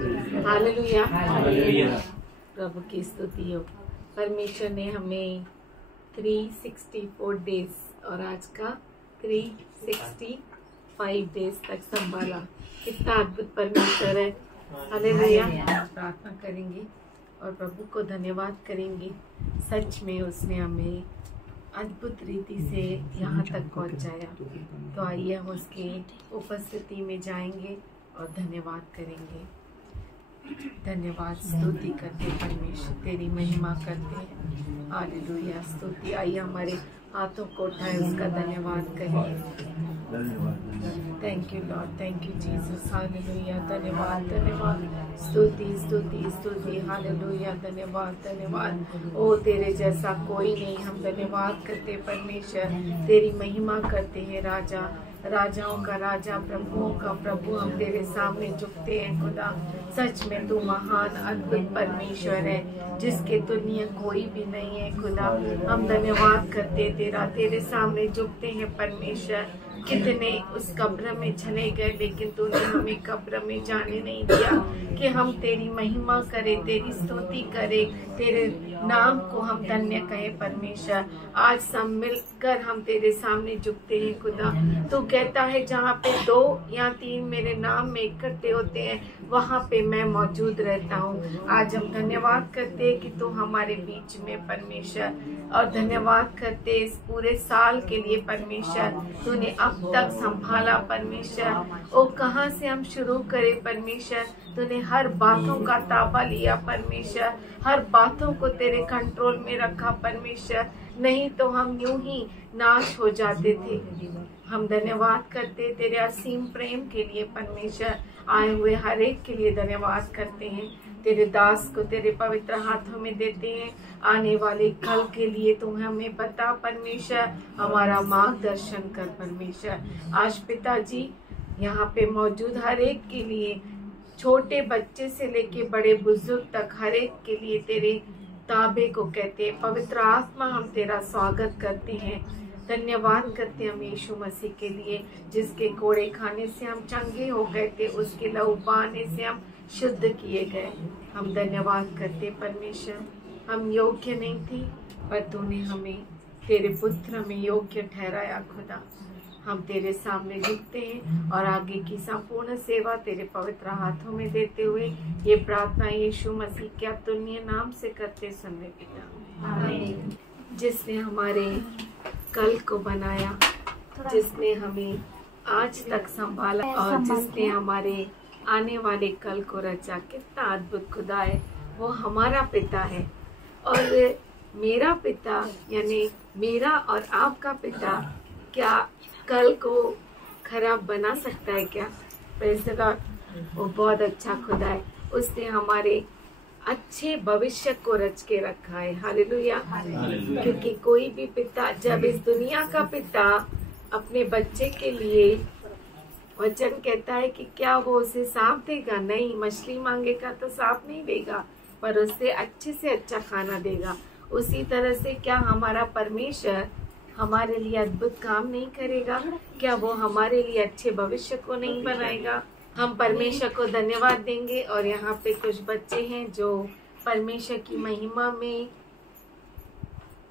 Hallelujah. प्रभु की स्तुति हो। परमेश्वर ने हमें 364 डेज और आज का 365 डेज तक संभाला। कितना अद्भुत परमेश्वर है। हालेलुया। प्रार्थना करेंगे और प्रभु को धन्यवाद करेंगे। सच में उसने हमें अद्भुत रीति से यहाँ तक पहुँचाया। तो आइए हम उसके उपस्थिति में जाएंगे और धन्यवाद करेंगे। धन्यवाद स्तुति करते परमेश्वर, तेरी महिमा करते हैं। हालेलुया। स्तुति। आइए हमारे हाथों को उठाए उसका धन्यवाद करें। Thank you Lord, thank you Jesus. Hallelujah. धन्यवाद धन्यवाद। स्तुति स्तुति स्तुति। हालेलुया। धन्यवाद धन्यवाद। ओ तेरे जैसा कोई नहीं। हम धन्यवाद करते परमेश्वर, तेरी महिमा करते हैं। राजा राजाओं का राजा, प्रभुओं का प्रभु, हम तेरे सामने झुकते हैं खुदा। सच में तू महान अद्भुत परमेश्वर है, जिसके तुल्य कोई भी नहीं है खुदा। हम धन्यवाद करते तेरा, तेरे सामने झुकते हैं परमेश्वर। कितने उस कब्र में चले गए, लेकिन तूने हमें कब्र में जाने नहीं दिया कि हम तेरी महिमा करें, तेरी स्तुति करें, तेरे नाम को हम धन्य कहें परमेश्वर। आज सब मिलकर हम तेरे सामने झुकते हैं खुदा। तू कहता है जहाँ पे 2 या 3 मेरे नाम में इकट्ठे होते हैं, वहाँ पे मैं मौजूद रहता हूँ। आज हम धन्यवाद करते हैं कि तू हमारे बीच में परमेश्वर, और धन्यवाद करते इस पूरे साल के लिए परमेश्वर। तूने अब तक संभाला परमेश्वर। ओ कहाँ से हम शुरू करें परमेश्वर। तूने हर बातों का ताबा लिया परमेश्वर, हर बातों को तेरे कंट्रोल में रखा परमेश्वर। नहीं तो हम यूं ही नाश हो जाते थे। हम धन्यवाद करते तेरे असीम प्रेम के लिए परमेश्वर। आए हुए हर एक के लिए धन्यवाद करते हैं। तेरे दास को तेरे पवित्र हाथों में देते हैं। आने वाले कल के लिए तू हमें बता परमेश्वर, हमारा मार्गदर्शन कर परमेश्वर। आज पिताजी यहाँ पे मौजूद हर एक के लिए, छोटे बच्चे से लेके बड़े बुजुर्ग तक, हर एक के लिए तेरे ताबे को कहते हैं। पवित्र आत्मा हम तेरा स्वागत करते हैं। धन्यवाद करते हैं हम यीशु मसीह के लिए, जिसके कोड़े खाने से हम चंगे हो गए थे, उसके लहू बहाने से हम शुद्ध किए गए। हम धन्यवाद करते परमेश्वर। हम योग्य नहीं थे, पर तूने हमें तेरे पुत्र में योग्य ठहराया खुदा। हम तेरे सामने झुकते हैं और आगे की संपूर्ण सेवा तेरे पवित्र हाथों में देते हुए ये प्रार्थना यीशु मसीह के अतुल्य नाम से करते सुन रहे पिता, आमीन। जिसने हमारे कल को बनाया, जिसने हमें आज तक संभाला और जिसने हमारे आने वाले कल को रचा। कितना अद्भुत खुदा है। वो हमारा पिता है और मेरा पिता, यानी मेरा और आपका पिता क्या कल को खराब बना सकता है क्या? Praise the Lord. वो बहुत अच्छा खुदा है। उसने हमारे अच्छे भविष्य को रच के रखा है। हालेलुया। क्योंकि कोई भी पिता, जब इस दुनिया का पिता अपने बच्चे के लिए, वचन कहता है कि क्या वो उसे सांप देगा? नहीं। मछली मांगेगा तो सांप नहीं देगा, पर उससे अच्छे से अच्छा खाना देगा। उसी तरह से क्या हमारा परमेश्वर हमारे लिए अद्भुत काम नहीं करेगा? क्या वो हमारे लिए अच्छे भविष्य को नहीं बनाएगा? हम परमेश्वर को धन्यवाद देंगे। और यहाँ पे कुछ बच्चे हैं जो परमेश्वर की महिमा में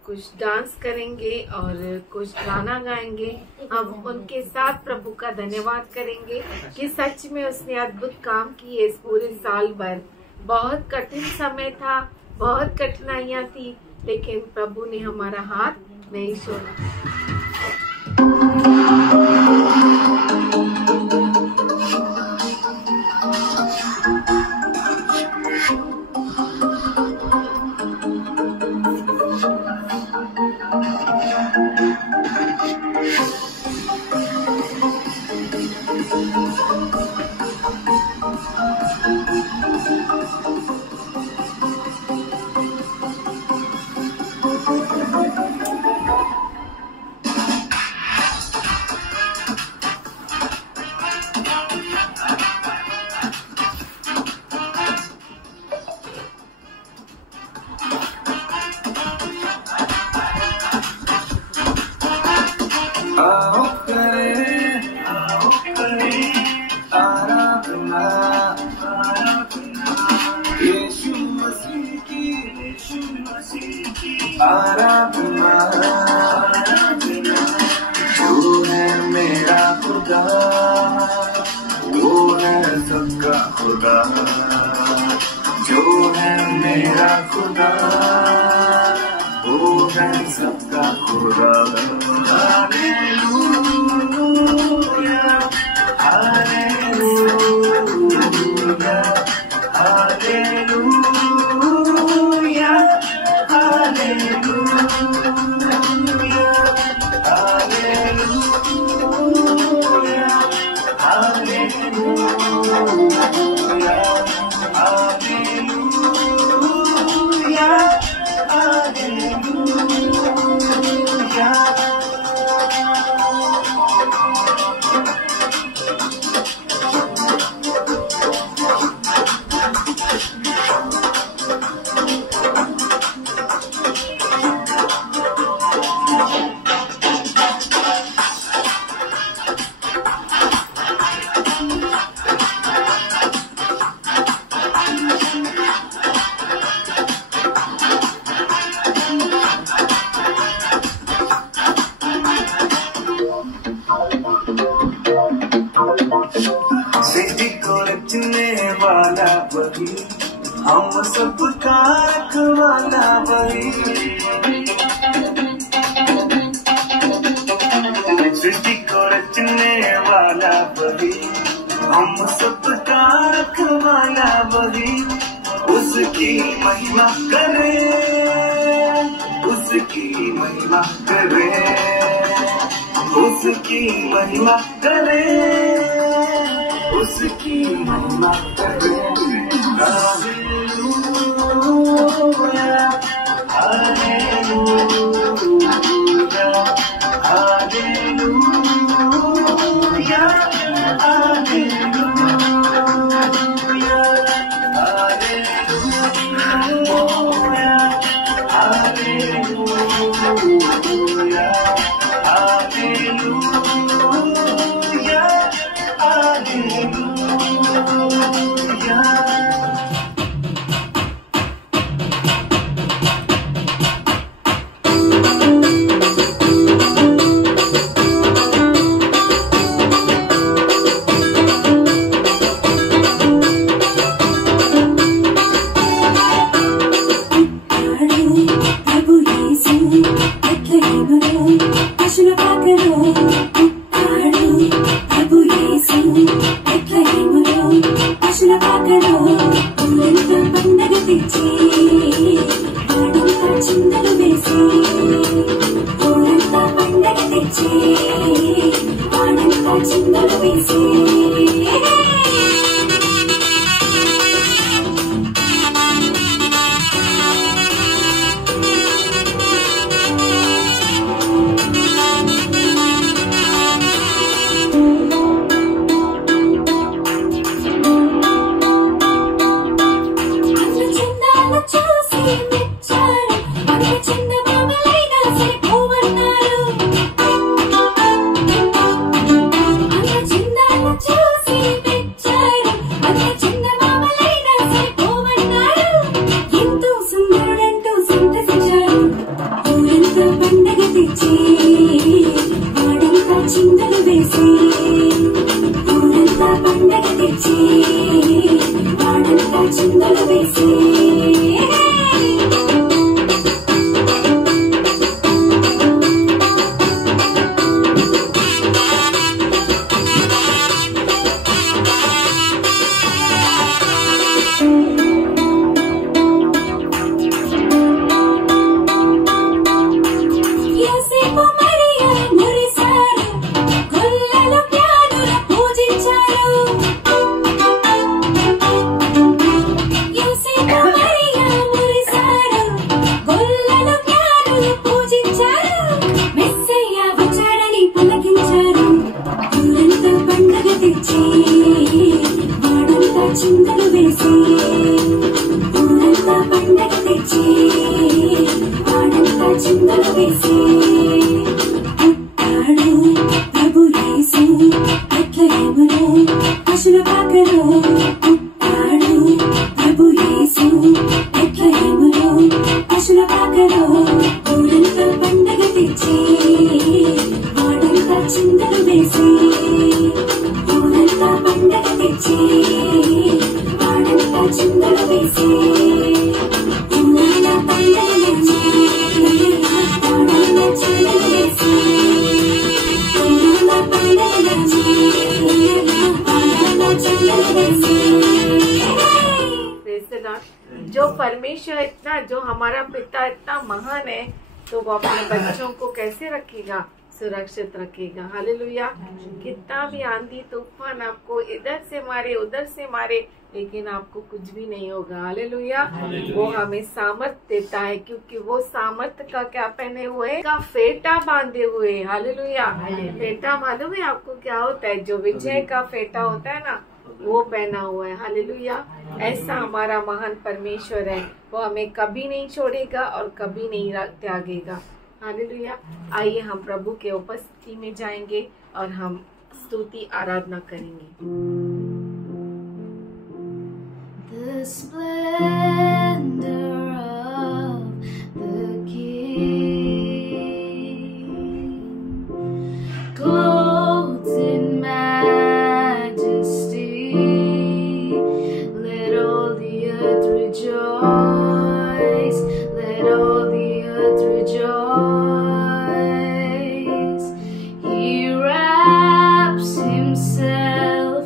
कुछ डांस करेंगे और कुछ गाना गाएंगे। हम उनके साथ प्रभु का धन्यवाद करेंगे कि सच में उसने अद्भुत काम किए इस पूरे साल भर। बहुत कठिन समय था, बहुत कठिनाइयाँ थी, लेकिन प्रभु ने हमारा हाथ नहीं छोड़ा। आराधना जो है मेरा खुदा वो है सबका खुदा, जो है मेरा खुदा वो है सबका खुदा। Hallelujah hallelujah hallelujah hallelujah hallelujah hallelujah hallelujah hallelujah. सृष्टि को रचने वाला वही, हम सबका रखवाला वही। सृष्टि को रचने वाला वही, हम सबका रखवाला वही। उसकी महिमा करे, उसकी महिमा करे, उसकी महिमा करे, उसकी महिमा करे। Hallelujah hallelujah hallelujah hallelujah hallelujah hallelujah hallelujah hallelujah. Ashura Kakaro जो परमेश्वर इतना, जो हमारा पिता इतना महान है, तो वो अपने बच्चों को कैसे रखेगा? सुरक्षित रखेगा। हालेलुया। कितना भी आंधी तूफान आपको इधर से मारे उधर से मारे, लेकिन आपको कुछ भी नहीं होगा। हालेलुया। वो हमें सामर्थ देता है, क्योंकि वो सामर्थ का क्या पहने हुए? का फेटा बांधे हुए। हालेलुया। फेटा मालूम है आपको क्या होता है? जो विजय का फेटा होता है ना, वो पहना हुआ है। हालेलुया। ऐसा हमारा महान परमेश्वर है, वो हमें कभी नहीं छोड़ेगा और कभी नहीं त्यागेगा। हालेलुया। आइए हम प्रभु के उपस्थिति में जाएंगे और हम स्तुति आराधना करेंगे। The splendor of the King, clothed in majesty, let all the earth rejoice, let all the earth rejoice. He wraps himself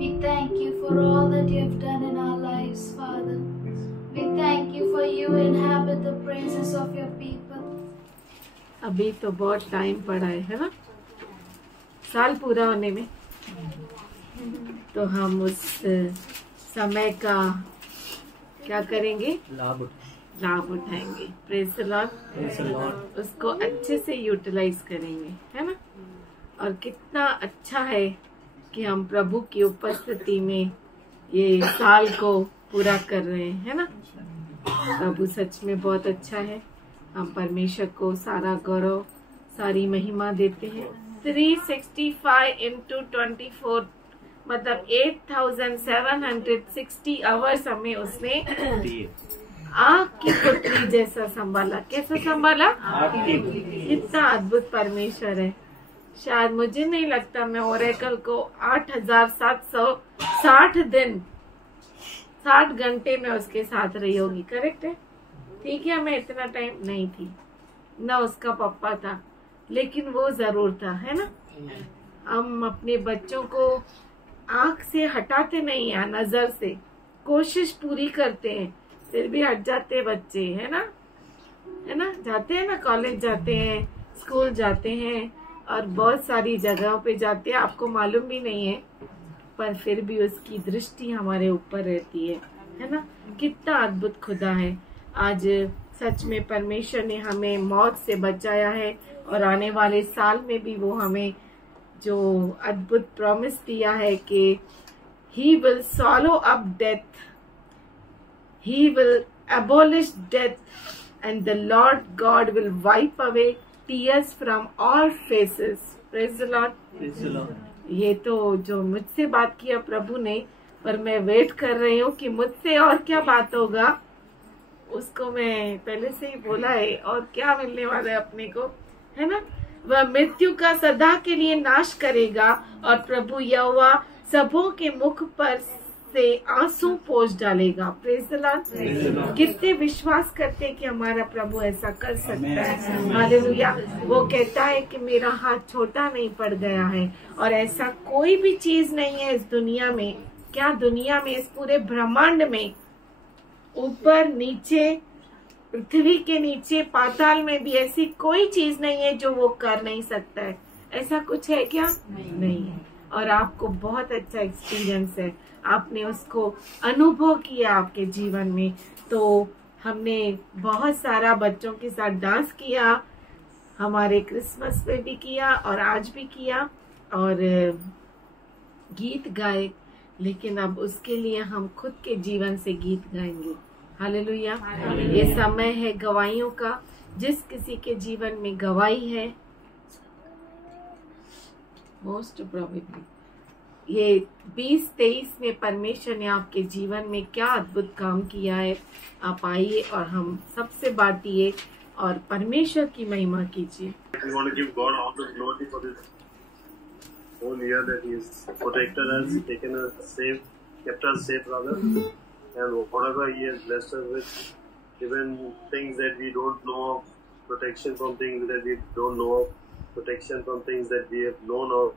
We thank you for all that you have done in our lives, Father. We thank you for you inhabit the praises of your people. अभी तो बहुत time पड़ा है ना, साल पूरा होने में, तो हम उस समय का क्या करेंगे, लाभ उठाएंगे। Praise the Lord. उसको अच्छे से यूटिलाइज करेंगे, है ना। और कितना अच्छा है कि हम प्रभु की उपस्थिति में ये साल को पूरा कर रहे हैं, है ना। प्रभु सच में बहुत अच्छा है। हम परमेश्वर को सारा गौरव, सारी महिमा देते हैं। 365 into 24 मतलब 8760 आवर्स हमें उसने आँख की पुतली जैसा संभाला। कैसा संभाला? कितना अद्भुत परमेश्वर है। शायद मुझे नहीं लगता मैं ओरेकल को 8760 दिन 60 घंटे में उसके साथ रही होगी। करेक्ट है? ठीक है, मैं इतना टाइम नहीं थी, ना उसका पापा था, लेकिन वो जरूर था, है ना। हम अपने बच्चों को आंख से हटाते नहीं हैं, नजर से कोशिश पूरी करते हैं, फिर भी हट जाते बच्चे, है ना, जाते हैं ना, कॉलेज जाते हैं, स्कूल जाते हैं और बहुत सारी जगहों पे जाते हैं, आपको मालूम भी नहीं है, पर फिर भी उसकी दृष्टि हमारे ऊपर रहती है ना। कितना अद्भुत खुदा है। आज सच में परमेश्वर ने हमें मौत से बचाया है और आने वाले साल में भी वो हमें जो अद्भुत प्रॉमिस दिया है कि he will सॉलो up death, he will abolish death, and the Lord God will wipe away tears from all faces. Praise the Lord. Praise the Lord. ये तो जो मुझसे बात किया प्रभु ने, पर मैं वेट कर रही हूँ कि मुझसे और क्या बात होगा। उसको मैं पहले से ही बोला है, और क्या मिलने वाला है अपने को, है ना। वह मृत्यु का सदा के लिए नाश करेगा और प्रभु यहोवा सबों के मुख पर से आंसू पोंछ डालेगा। Praise the Lord. कितने विश्वास करते हैं कि हमारा प्रभु ऐसा कर सकता है। हालेलुया। वो कहता है कि मेरा हाथ छोटा नहीं पड़ गया है, और ऐसा कोई भी चीज नहीं है इस दुनिया में, क्या दुनिया में, इस पूरे ब्रह्मांड में, ऊपर नीचे, पृथ्वी के नीचे, पाताल में भी ऐसी कोई चीज नहीं है जो वो कर नहीं सकता है। ऐसा कुछ है क्या? नहीं है। और आपको बहुत अच्छा एक्सपीरियंस है, आपने उसको अनुभव किया आपके जीवन में। तो हमने बहुत सारा बच्चों के साथ डांस किया, हमारे क्रिसमस पे भी किया और आज भी किया, और गीत गाए, लेकिन अब उसके लिए हम खुद के जीवन से गीत गाएंगे। हालेलुया। ये समय है गवाहियों का। जिस किसी के जीवन में गवाही है, मोस्ट प्रोबेबली ये 2023 में परमेश्वर ने आपके जीवन में क्या अद्भुत काम किया है। आप आइए और हम सबसे बांटिए और परमेश्वर की महिमा कीजिए। We want to give God all the glory for this whole year that He has protected us, taken us safe, kept us safe rather, and whatever He has blessed us with, even things that we don't know of, protection from things that we don't know of, protection from things that we have known of,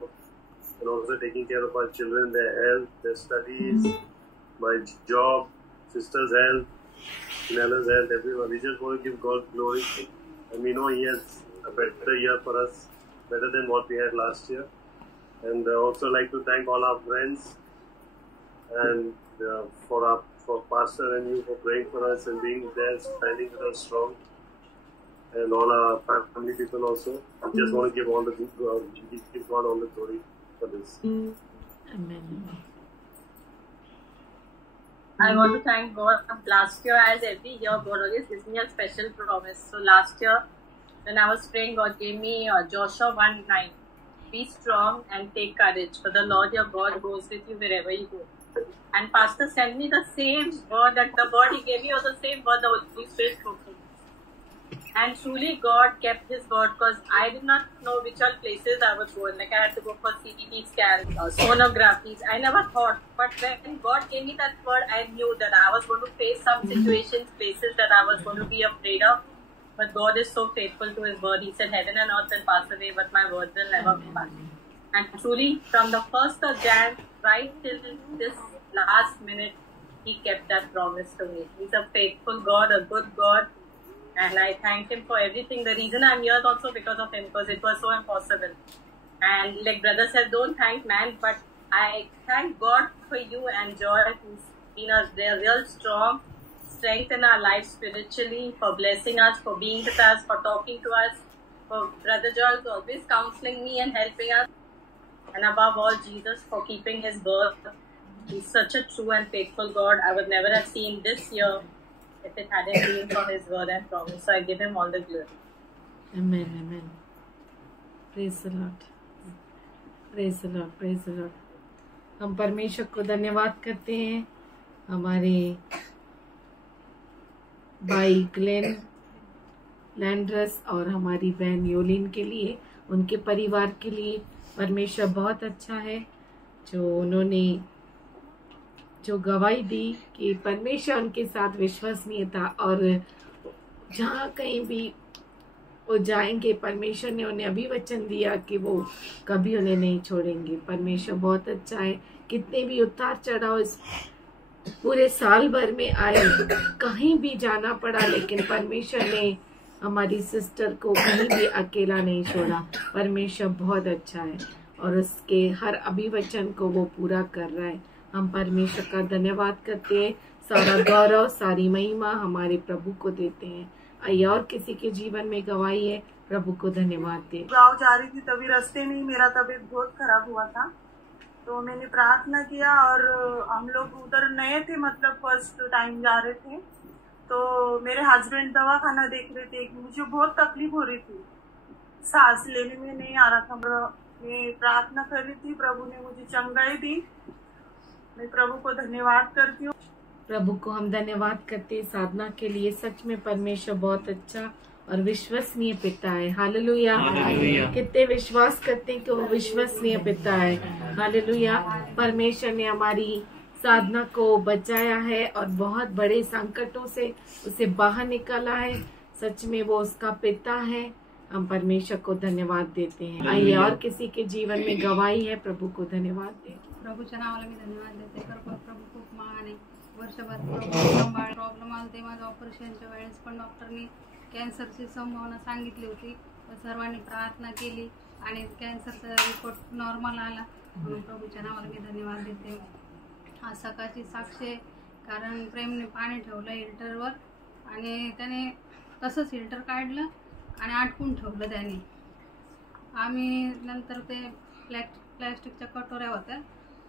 and also taking care of our children, their health, their studies, my job, sister's health, Nella's health, everyone. We just want to give God glory, and we know He has a better year for us, better than what we had last year. And also like to thank all our friends and for Pastor and you for praying for us and being there, standing with us strong, and all our family people also. I just want to give all the give God all the glory for this. Amen. I want to thank God. Last year, as every year, God always gives me a special promise. So last year, when I was praying, God gave me Joshua 1:9. Be strong and take courage, for the Lord your God goes with you wherever you go. And Pastor sent me the same word, that the word he gave me was the same word the Holy Spirit spoke to me. And truly God kept his word, because I did not know which all places I was going. Like I had to go for CT scans, sonographies. I never thought. But when God gave me that word, I knew that I was going to face some situations, places that I was going to be afraid of. But God is so faithful to his word. He said, heaven and earth will pass away, but my word will never pass. And truly, from the 1st of Jan right till this last minute, He kept that promise to me. He's a faithful God, a good God, and I thank Him for everything. The reason I'm here is also because of Him, because it was so impossible. And like brother said, don't thank man, but I thank God for you and Joy, who's been a real strong strength in our lives spiritually, for blessing us, for being with us, for talking to us, for brother Joy is always counseling me and helping us, and above all, Jesus for keeping His word. He's such a true and faithful God. I would never have seen this year if it hadn't been for His word and promise. So I give Him all the glory. Amen, amen. Praise the Lord. Praise the Lord, praise the Lord. हम परमेश्वर को धन्यवाद करते हैं हमारे भाई Glenn लैंड्रस और हमारी बहन योलिन के लिए, उनके परिवार के लिए। परमेश्वर बहुत अच्छा है जो उन्होंने जो गवाही दी कि परमेश्वर उनके साथ विश्वसनीय था, और जहाँ कहीं भी वो जाएंगे परमेश्वर ने उन्हें अभी वचन दिया कि वो कभी उन्हें नहीं छोड़ेंगे। परमेश्वर बहुत अच्छा है। कितने भी उतार चढ़ाव इस पूरे साल भर में आए, कहीं भी जाना पड़ा, लेकिन परमेश्वर ने हमारी सिस्टर को कहीं भी अकेला नहीं छोड़ा। परमेश्वर बहुत अच्छा है और उसके हर अभिवचन को वो पूरा कर रहा है। हम परमेश्वर का धन्यवाद करते हैं। सारा गौरव, सारी महिमा हमारे प्रभु को देते हैं। आइए और किसी के जीवन में गवाही है, प्रभु को धन्यवाद दे। गाँव जा रही थी, तभी रास्ते में ही मेरा तबीयत बहुत खराब हुआ था, तो मैंने प्रार्थना किया और हम लोग उधर नए थे, मतलब फर्स्ट टाइम जा रहे थे, तो मेरे हस्बैंड दवा खाना देख रहे थे। मुझे बहुत तकलीफ हो रही थी, सांस लेने में नहीं आ रहा था। मैं प्रार्थना कर रही थी, प्रभु ने मुझे चंगाई दी। मैं प्रभु को धन्यवाद करती हूँ। प्रभु को हम धन्यवाद करते हैं साधना के लिए। सच में परमेश्वर बहुत अच्छा और विश्वसनीय पिता है। हालेलुया। कितने विश्वास करते हैं कि वो विश्वसनीय पिता है। हालेलुया। परमेश्वर ने हमारी साधना को बचाया है और बहुत बड़े संकटों से उसे बाहर निकाला है। सच में वो उसका पिता है। हम परमेश्वर को धन्यवाद देते हैं। आइए और किसी के जीवन में गवाही है, प्रभु को धन्यवाद दें। प्रभूच्या नावाला मी धन्यवाद देते। प्रभू खूप महान आहे। वर्षभर प्रॉब्लेम आला ते माझ्या ऑपरेशनच्या वेळेस पण डॉक्टरनी कॅन्सरची संभावना सांगितली होती, तर सर्वांनी प्रार्थना केली आणि कॅन्सरचा रिपोर्ट नॉर्मल आला, म्हणून प्रभूच्या नावाला मी धन्यवाद देते। आज सकाळची साक्ष आहे, कारण प्रेमने पाणी ठेवलं हिल्टरवर आणि त्याने तसंच हिल्टर काढलं आणि अटकून ठेवलं त्याने। आम्ही नंतर ते प्लॅस्टिकच्या कटोऱ्या होत्या,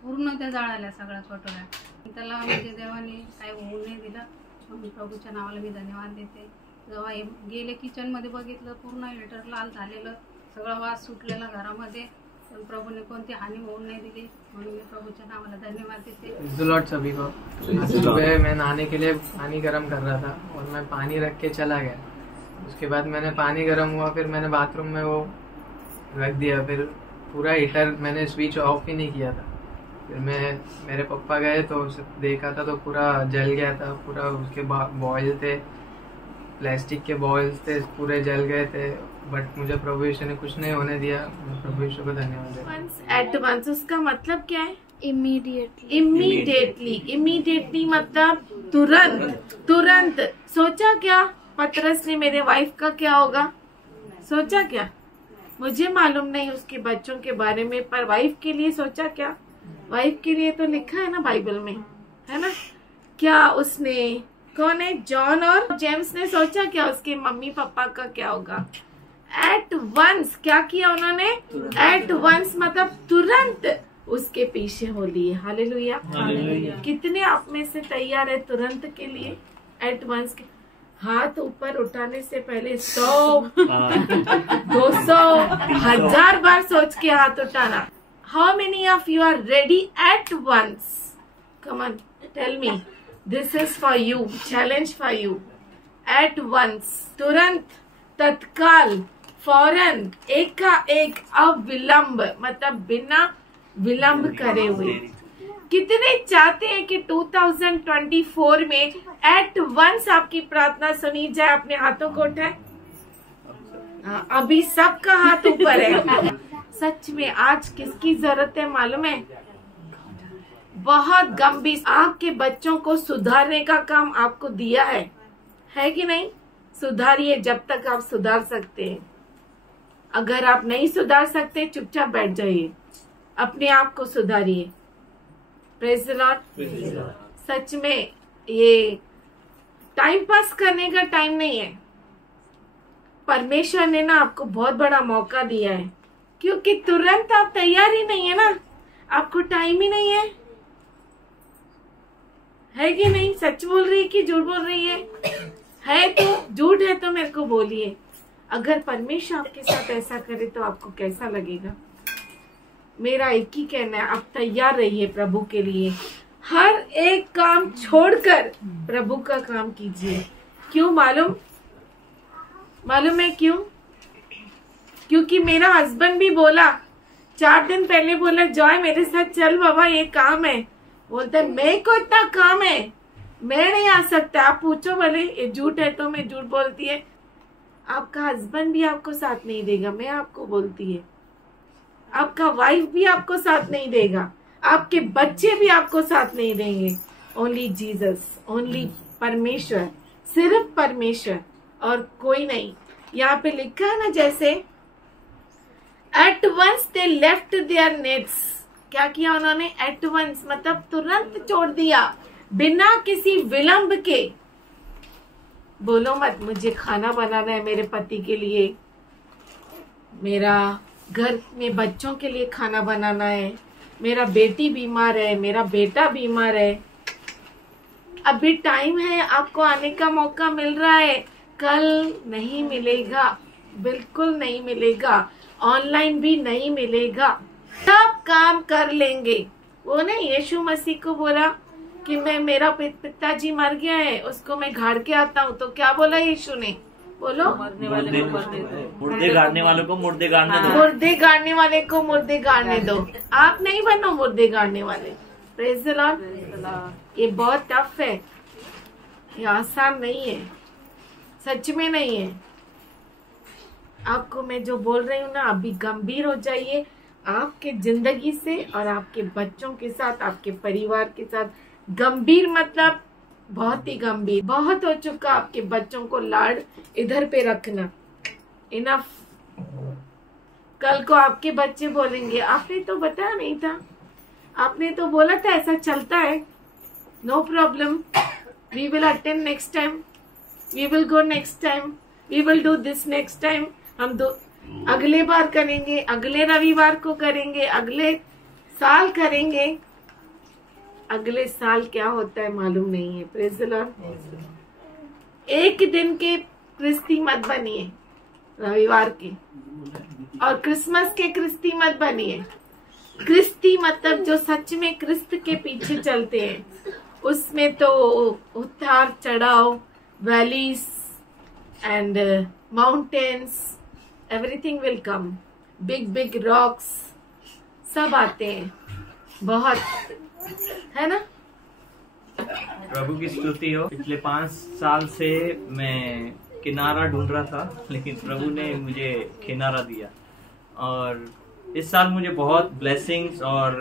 पूर्ण त्या जाळाल्या सगळ्या कटोऱ्या। त्याला म्हणजे देवाने काही होऊ नाही दिलं, म्हणून प्रभूच्या नावाला मी धन्यवाद देते। जेव्हा गेले किचनमध्ये बघितलं, पूर्ण हिल्टर लाल झालेलं, सगळं वास सुटलेला घरामध्ये, पण प्रभूने कोणती हानी होऊ नाही दिली, म्हणून मी प्रभूच्या नावाला धन्यवाद देते। लॉर्ड सभी को। सुबह मैं नहाने के लिए पानी गर्म कर रहा था और मैं पानी रख के चला गया। उसके बाद मैंने पानी गर्म हुआ, फिर मैंने बाथरूम में वो रख दिया, फिर पूरा हीटर मैंने स्विच ऑफ ही नहीं किया था। फिर मेरे पापा गए तो देखा था तो पूरा जल गया था, पूरा उसके बॉयल थे, प्लास्टिक के बॉयल्स थे, पूरे जल गए थे, बट मुझे प्रभु यीशु ने कुछ नहीं होने दिया। प्रभु यीशु को धन्यवाद। एट वंस उसका मतलब क्या है? इमीडिएटली। इमीडिएटली। इमीडिएटली मतलब तुरंत। तुरंत। सोचा क्या पतरस ने मेरे वाइफ का क्या होगा? सोचा क्या? मुझे मालूम नहीं उसके बच्चों के बारे में, पर वाइफ के लिए सोचा क्या? वाइफ के लिए तो लिखा है ना बाइबल में, है ना? क्या उसने, कौन है, जॉन और जेम्स ने सोचा क्या उसके मम्मी पापा का क्या होगा? At once. क्या किया उन्होंने? एट वंस मतलब तुरंत उसके पीछे हो लिए। हालेलुया। कितने आप में से तैयार है तुरंत के लिए? एट वंस के हाथ ऊपर उठाने से पहले 100, 200, 1000 बार सोच के हाथ उठाना। How many of you are ready at once? Come on, tell me. This is for you. Challenge for you. At once. तुरंत, तत्काल, फौरन, एकाएक, अविलंब मतलब बिना विलंब करे हुए। कितने चाहते हैं कि 2024 में एट वंस आपकी प्रार्थना सुनी जाए? अपने हाथों को उठाए। अभी सबका हाथ ऊपर है। सच में आज किसकी जरूरत है मालूम है? बहुत गंभीर आपके बच्चों को सुधारने का काम आपको दिया है कि नहीं? सुधारिए जब तक आप सुधार सकते हैं। अगर आप नहीं सुधार सकते चुपचाप बैठ जाइए, अपने आप को सुधारिए। Praise the Lord. सच में ये टाइम पास करने का टाइम नहीं है। परमेश्वर ने ना आपको बहुत बड़ा मौका दिया है, क्योंकि तुरंत आप तैयार ही नहीं है ना, आपको टाइम ही नहीं है कि नहीं? सच बोल रही है कि झूठ बोल रही है तो झूठ है तो मेरे को बोलिए। अगर परमेश्वर आपके साथ ऐसा करे तो आपको कैसा लगेगा? मेरा एक ही कहना है, आप तैयार रहिए प्रभु के लिए। हर एक काम छोड़कर प्रभु का काम कीजिए। क्यों मालूम है क्यों? क्योंकि मेरा हस्बैंड भी बोला, 4 दिन पहले बोला, जॉय मेरे साथ चल बाबा, ये काम है। बोलता है मेरे को इतना काम है, मैं नहीं आ सकता। आप पूछो भले, ये झूठ है तो मैं झूठ बोलती है। आपका हस्बैंड भी आपको साथ नहीं देगा, मैं आपको बोलती है। आपका वाइफ भी आपको साथ नहीं देगा, आपके बच्चे भी आपको साथ नहीं देंगे। ओनली जीसस, ओनली परमेश्वर, सिर्फ परमेश्वर और कोई नहीं। यहाँ पे लिखा है ना, जैसे at once they left their nets. क्या किया उन्होंने? एट वंस मतलब तुरंत छोड़ दिया, बिना किसी विलंब के। बोलो मत मुझे खाना बनाना है मेरे पति के लिए, मेरा घर में बच्चों के लिए खाना बनाना है, मेरा बेटी बीमार है, मेरा बेटा बीमार है। अभी टाइम है, आपको आने का मौका मिल रहा है, कल नहीं मिलेगा, बिल्कुल नहीं मिलेगा, ऑनलाइन भी नहीं मिलेगा। सब काम कर लेंगे। वो नहीं यीशु मसीह को बोला कि मैं मेरा पिताजी मर गया है, उसको मैं गाड़ के आता हूँ, तो क्या बोला यीशु ने? बोलो, मुर्दे गाड़ने वालों को मुर्दे गाड़ने दो, मुर्दे गाड़ने वाले को मुर्दे गाड़ने दो। आप नहीं बनो मुर्दे गाड़ने वाले। Praise the Lord. ये बहुत टफ है, ये आसान नहीं है, सच में नहीं है। आपको मैं जो बोल रही हूँ ना, अभी गंभीर हो जाइए आपके जिंदगी से और आपके बच्चों के साथ, आपके परिवार के साथ। गंभीर मतलब बहुत ही गंभीर। बहुत हो चुका आपके बच्चों को लाड इधर पे रखना। इनफ। कल को आपके बच्चे बोलेंगे आपने तो बताया नहीं था, आपने तो बोला था ऐसा चलता है। No problem, we will attend next time, we will go next time, we will do this next time. हम अगले बार करेंगे, अगले रविवार को करेंगे, अगले साल करेंगे। अगले साल क्या होता है मालूम नहीं है। Praise the Lord. एक दिन के क्रिस्ती मत बनिए, रविवार के, और क्रिसमस के क्रिस्ती मत बनिए। क्रिस्ती मतलब जो सच में क्रिस्त के पीछे चलते हैं, उसमें तो उतार चढ़ाव, valleys and mountains, everything will come, big big rocks सब आते हैं, बहुत है ना। प्रभु की स्तुति हो। पिछले 5 साल से मैं किनारा ढूंढ रहा था, लेकिन प्रभु ने मुझे किनारा दिया। और इस साल मुझे बहुत ब्लेसिंग्स और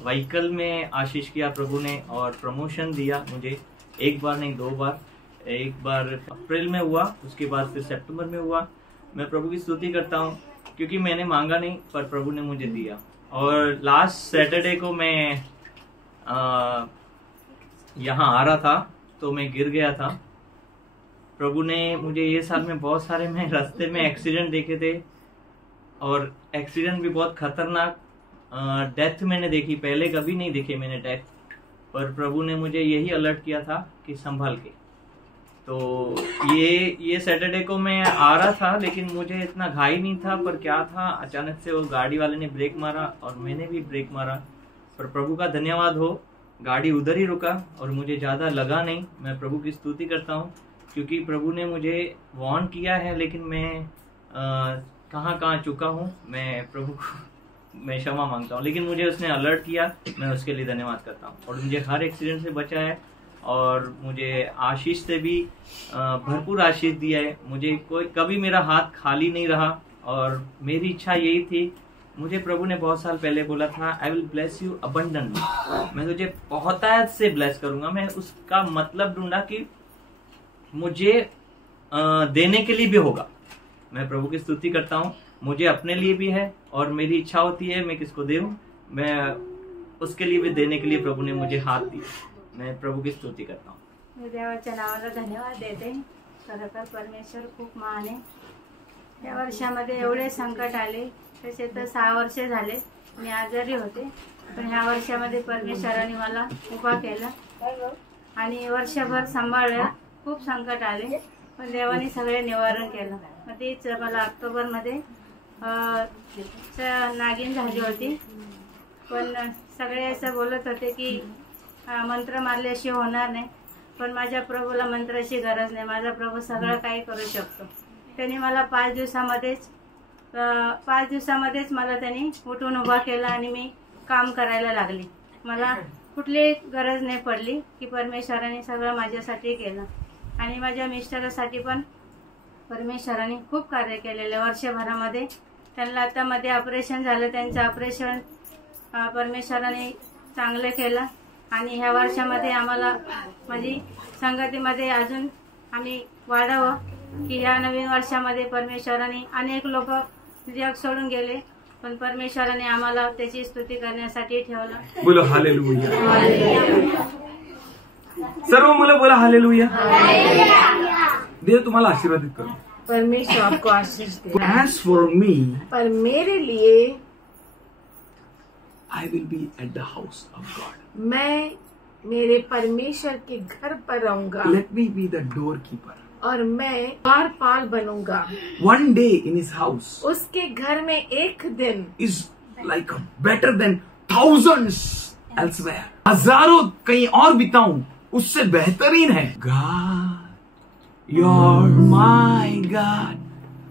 व्हीकल में आशीष किया प्रभु ने, और प्रमोशन दिया मुझे। एक बार नहीं, 2 बार। एक बार अप्रैल में हुआ, उसके बाद फिर सितंबर में हुआ। मैं प्रभु की स्तुति करता हूँ, क्योंकि मैंने मांगा नहीं पर प्रभु ने मुझे दिया। और लास्ट सैटरडे को मैं यहाँ आ रहा था तो मैं गिर गया था। प्रभु ने मुझे ये साल में बहुत सारे मैं रास्ते में एक्सीडेंट देखे थे, और एक्सीडेंट भी बहुत खतरनाक। डेथ मैंने देखी, पहले कभी नहीं देखे मैंने डेथ, पर प्रभु ने मुझे यही अलर्ट किया था कि संभाल के। तो ये सैटरडे को मैं आ रहा था, लेकिन मुझे इतना घाई नहीं था, पर क्या था, अचानक से वो गाड़ी वाले ने ब्रेक मारा और मैंने भी ब्रेक मारा। पर प्रभु का धन्यवाद हो, गाड़ी उधर ही रुका और मुझे ज़्यादा लगा नहीं। मैं प्रभु की स्तुति करता हूँ, क्योंकि प्रभु ने मुझे वार्न किया है, लेकिन मैं कहाँ चुका हूँ। मैं प्रभु को मैं क्षमा मांगता हूँ, लेकिन मुझे उसने अलर्ट किया, मैं उसके लिए धन्यवाद करता हूँ। और मुझे हर एक्सीडेंट से बचा है, और मुझे आशीष से भी भरपूर आशीष दिया है। मुझे कभी मेरा हाथ खाली नहीं रहा, और मेरी इच्छा यही थी मुझे प्रभु ने बहुत साल पहले बोला था, I will bless you abundantly, मैं तुझे बहुतायत से ब्लेस करूंगा। मैं उसका मतलब ढूंढा कि मुझे देने के लिए भी होगा। मैं प्रभु की स्तुति करता हूँ, मुझे अपने लिए भी है और मेरी इच्छा होती है मैं किसको दूं, मैं उसके लिए भी देने के लिए प्रभु ने मुझे हात दिया। मैं प्रभू की स्तुती करता हूँ। मी देवाच्या नावाला धन्यवाद देते। खरोखर परमेश्वर खूप महान आहे। या वर्षामध्ये एवढे संकट आले, तसे तर 6 वर्ष झाले मी आजारी होते, पण ह्या वर्षामध्ये परमेश्वराने मला उभा केला आणि वर्षभर सांभाळलं। खूप संकट आले पण देवाने सगळे निवारण केलं। मग तीच मला ऑक्टोबरमध्ये नागिन झाली होती, पण सगळे असं बोलत होते की मंत्र मारल्याशिवाय होणार नाही, पण माझ्या प्रभूला मंत्राची गरज नाही। माझा प्रभू सगळं काही करू शकतो। त्यांनी मला 5 दिवसामध्येच मला त्यांनी उठून उभा केला आणि मी काम करायला लागले। मला कुठली गरज नाही पडली की परमेश्वराने सगळं माझ्यासाठी केलं आणि माझ्या मिस्टरासाठी पण परमेश्वराने खूप कार्य केलेले। वर्षभरामध्ये त्यांना आता मध्ये ऑपरेशन झालं, त्यांचं ऑपरेशन परमेश्वराने चांगलं केलं आणि ह्या वर्षामध्ये आम्हाला म्हणजे संगतीमध्ये अजून आम्ही वाढावं की ह्या नवीन वर्षामध्ये परमेश्वराने अनेक लोक जग सोडून गेले, पण परमेश्वराने आम्हाला त्याची स्तुती करण्यासाठी ठेवलं। बोलो हालेलुया। सर्व मुलं बोला हालेलुया। देव तुम्हाला आशीर्वादित करो। परमेश्वर आपको आशीष दे। As for me, पर मेरे लिए I will be at the house of God. मैं मेरे परमेश्वर के घर पर रहूंगा। Let me be the doorkeeper. और मैं द्वारपाल बनूंगा। One day in his house उसके घर में एक दिन is like better than thousands elsewhere. हजारों कहीं और बिताऊं उससे बेहतरीन है। God, you're my God.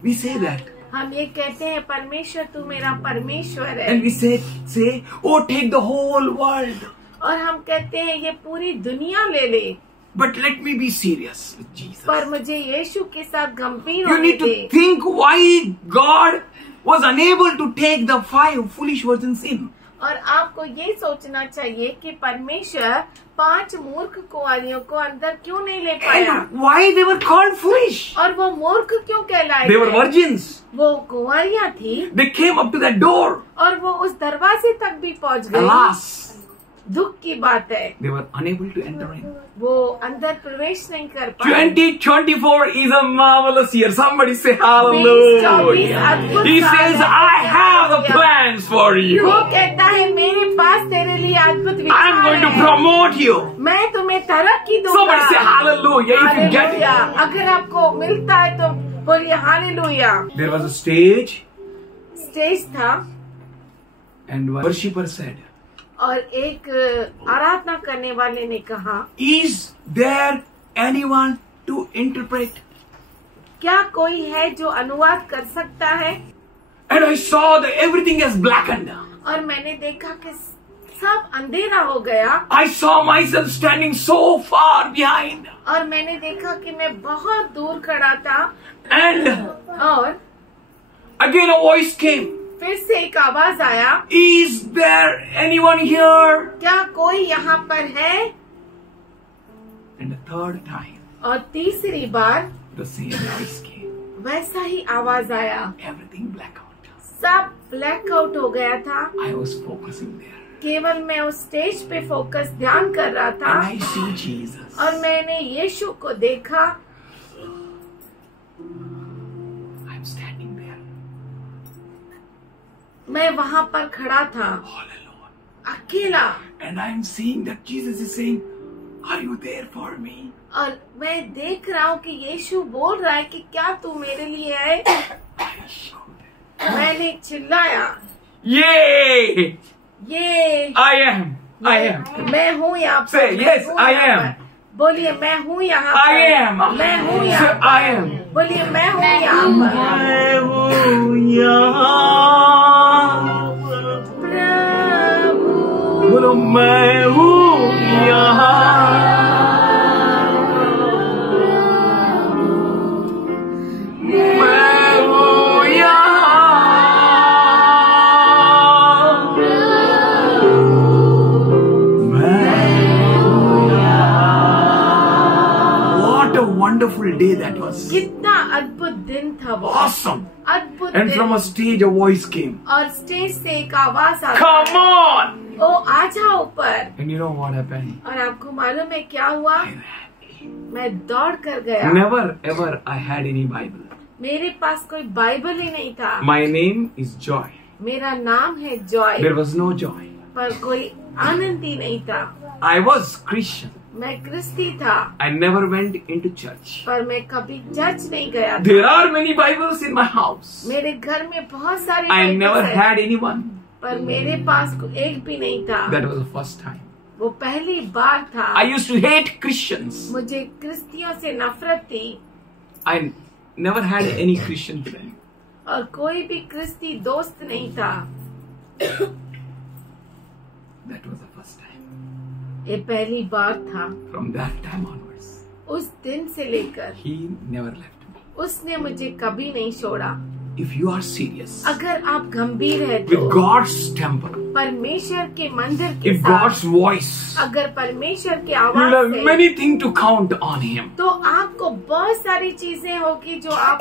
We say that. हम ये कहते हैं परमेश्वर तू मेरा परमेश्वर है। And we say, oh, take the whole world. और हम कहते हैं ये पूरी दुनिया ले ले। But let me be serious with Jesus. पर मुझे यीशु के साथ गंभीर You होने need to they. think why God was unable to take the 5 foolish virgins in. और आपको ये सोचना चाहिए कि परमेश्वर 5 मूर्ख कुंवारियों को अंदर क्यों नहीं ले पाया। And why they were called foolish? और वो मूर्ख क्यों कहलाए? They were virgins. वो कुंवारियां थी। They came up to that door. और वो उस दरवाजे तक भी पहुंच गई। Alas, दुख की बात है they were unable to enter in. वो अंदर प्रवेश नहीं कर पाए। 2024 is a marvelous year. Somebody say hallelujah. He says, I have the plans for you. वो कहता है मेरे पास तेरे लिए अद्भुत विचार I'm going to है। promote you. मैं तुम्हें तरक्की दूंगा। Somebody say hallelujah if you get it. Hallelujah. अगर आपको मिलता है तो बोलिए hallelujah. There was a stage stage था and one worshipper said, और एक आराधना करने वाले ने कहा, is there anyone to interpret? क्या कोई है जो अनुवाद कर सकता है? And I saw that everything is blackened. और मैंने देखा कि सब अंधेरा हो गया। I saw myself standing so far behind. और मैंने देखा कि मैं बहुत दूर खड़ा था। And और again a voice came. फिर से एक आवाज आया, Is there anyone here? क्या कोई यहाँ पर है? And the third time, और तीसरी बार the same voice came. वैसा ही आवाज आया। Everything black out. सब ब्लैकआउट हो गया था। I was focusing there. केवल मैं उस स्टेज पे फोकस ध्यान कर रहा था। And I see Jesus. और मैंने यीशु को देखा। I'm standing there. मैं वहाँ पर खड़ा था All alone. अकेला। And I'm seeing that Jesus is saying, are you there for me? और मैं देख रहा हूँ कि यीशु बोल रहा है कि क्या तू मेरे लिए है? I shouted. मैंने चिल्लाया, Yay! ये I am. I am. मैं हूँ यहाँ पर। Say, मैं yes, हूँ I यहाँ am. पर। बोलिए मैं हूँ यहाँ I पर। am. मैं हूँ Say, यहाँ पर। I am. बोलिए मैं हूँ यहाँ पर। मैं हूँ यहाँ। प्रभु बोलो मैं हूँ यहाँ। मैं हूँ यहाँ। wonderful day that was. कितना अद्भुत दिन था वो, Awesome. अद्भुत And दिन। from a stage a voice came. और स्टेज से एक आवाज आ Come on! ओ आजा ऊपर। And you know what happened? और आपको मालूम है क्या हुआ? मैं दौड़ कर गया। Never ever I had any Bible. मेरे पास कोई बाइबल ही नहीं था। My name is Joy. मेरा नाम है Joy, There was no joy. पर कोई आनंद ही नहीं था। I was Christian. मैं क्रिस्ती था, I never went into church. पर मैं कभी चर्च नहीं गया था। There are many Bibles in my house. मेरे घर में बहुत सारे I बाइबल्स never हैं, had anyone. पर मेरे पास एक भी नहीं था। That was the first time. वो पहली बार था। I used to hate Christians. मुझे क्रिस्तियों से नफरत थी I never had any Christian friend. और कोई भी क्रिस्ती दोस्त नहीं था। That was the first time. ये पहली बार था। From that time onwards, उस दिन से लेकर he never left me. उसने मुझे कभी नहीं छोड़ा। If you are serious अगर आप गंभीर है with तो God's temple, परमेश्वर के मंदिर के if साथ, God's voice, अगर परमेश्वर के you will आवाज have से, many things to count on Him. तो आपको बहुत सारी चीजें होगी जो आप